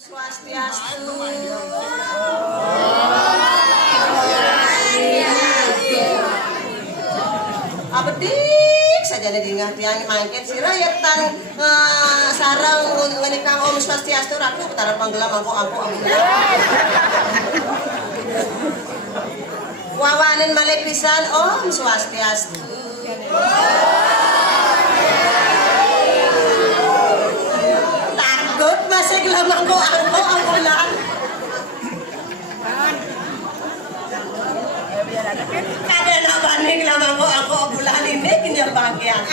Swastiastu. Abedik saja ada di ngatian mangket si rakyatan sarang ngenikah Om Swastiastu raku betara panggelam aku. Wawanin malih pisan Om Swastiastu. Takut masih gelamang ko ambulan. Kada na baning lamang ko ako ambulan ini kinyabagian.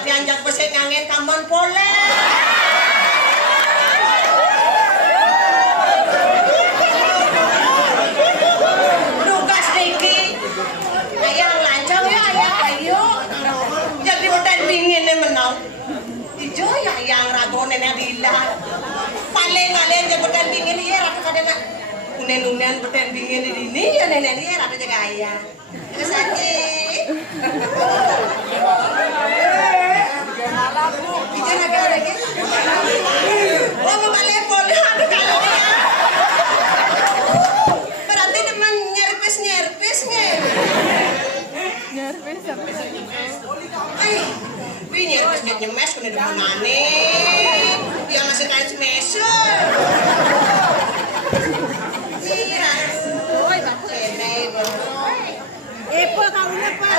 Pianjak pesek ngangin tambon pole. Tugas Niki. Ayang lancang ya ayah, ayo. Jadi udah dingin nih menang. Ijo ya yang ragone nya dilah. Paling kalian jadi udah dingin ya rata kadang unen beten dingin ini ya nenek dia rata jaga ayah. Sakit. Oh, memelepon, aduh kalau ya. Berarti teman nyerpes nih. Nyerpes sampai nyemes. Wih nyerpes dia nyemes kena di mana? Yang ngasih kain semesa. Apa kamunya Pak?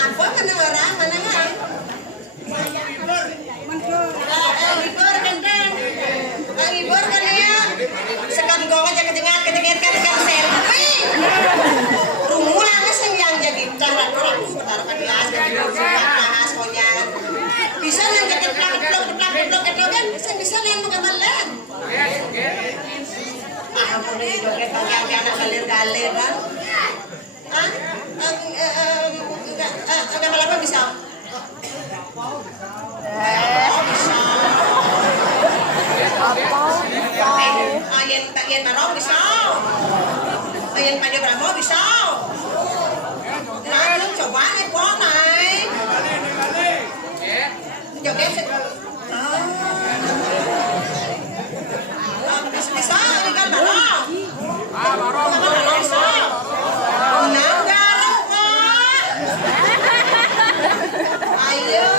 Apa kena orang mana kan? Libur kan ya? Sekam gong aja kejengat kan selfie. Rumah nangis yang jadi taruh taruh ke gelas jadi bahas konyak. Bisa yang jadi plak kan? Bisa yang mengamalkan. Ampun ini doket pakai anak galir kan? Enggak malah bisa. Bisa. Ayen marong bisa. Ayen pada berapa bisa. Nah, coba nih buang naik. Joget. Bisa, ini kan marong. Marong bisa. Garang, Pak. Ayo.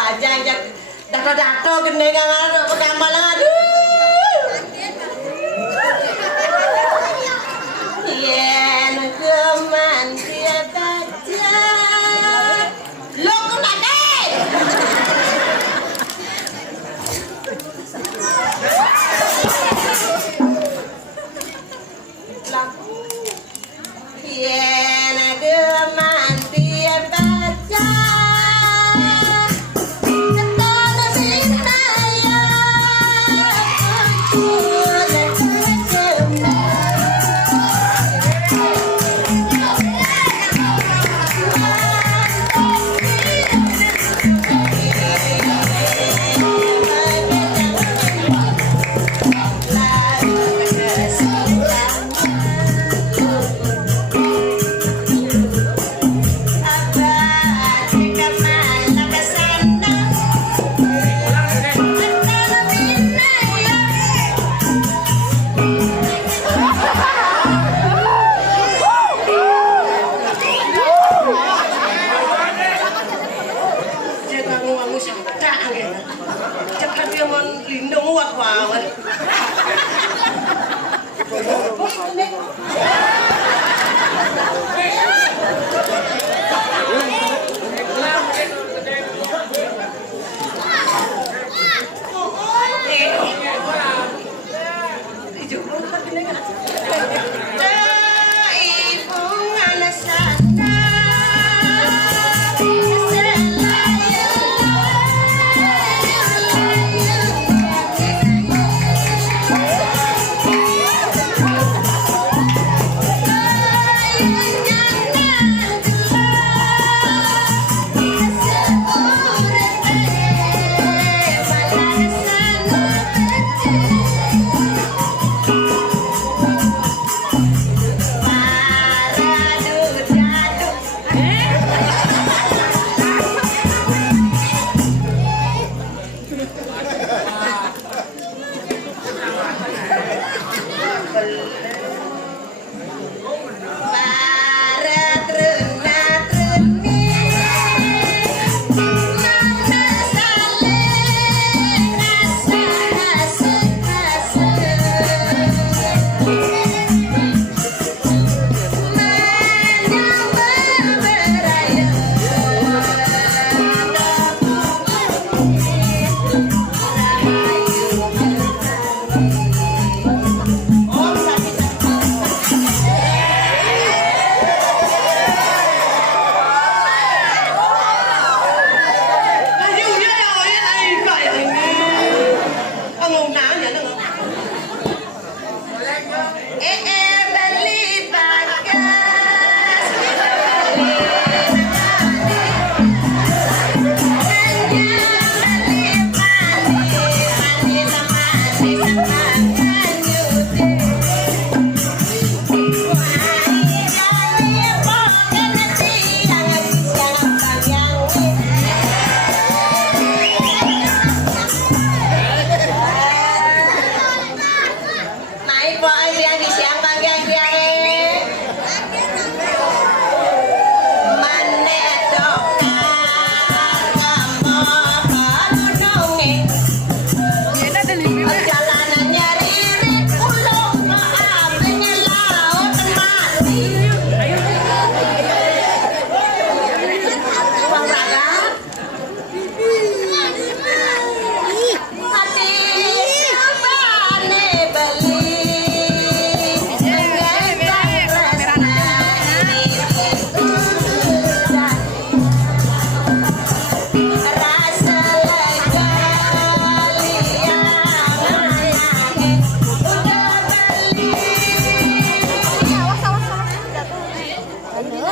bajang dato-dato gede kan pengamalan aduh. Yen keman dia kaca lo kunade yen keman dia kaca lindung wat banget.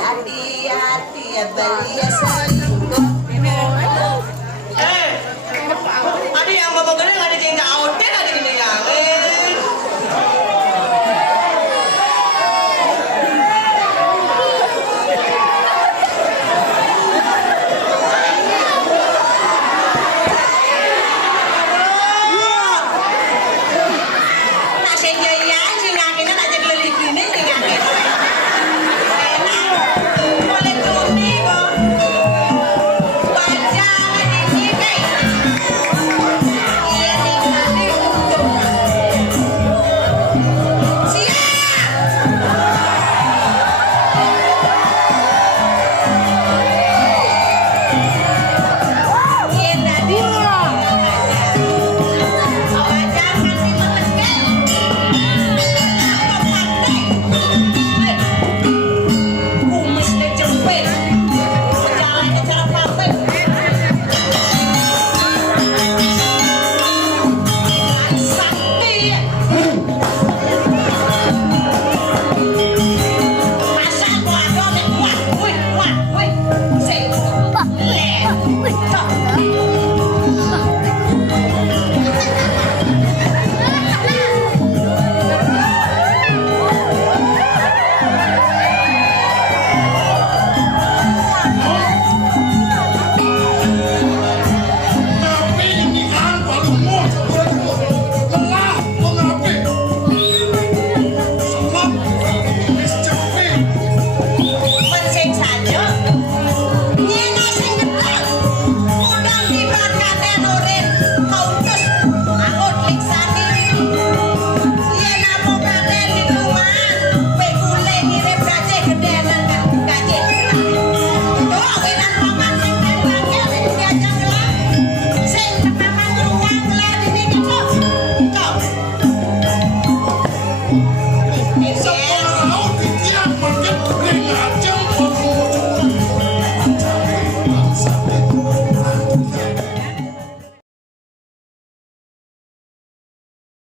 Hati-hati ya beli ya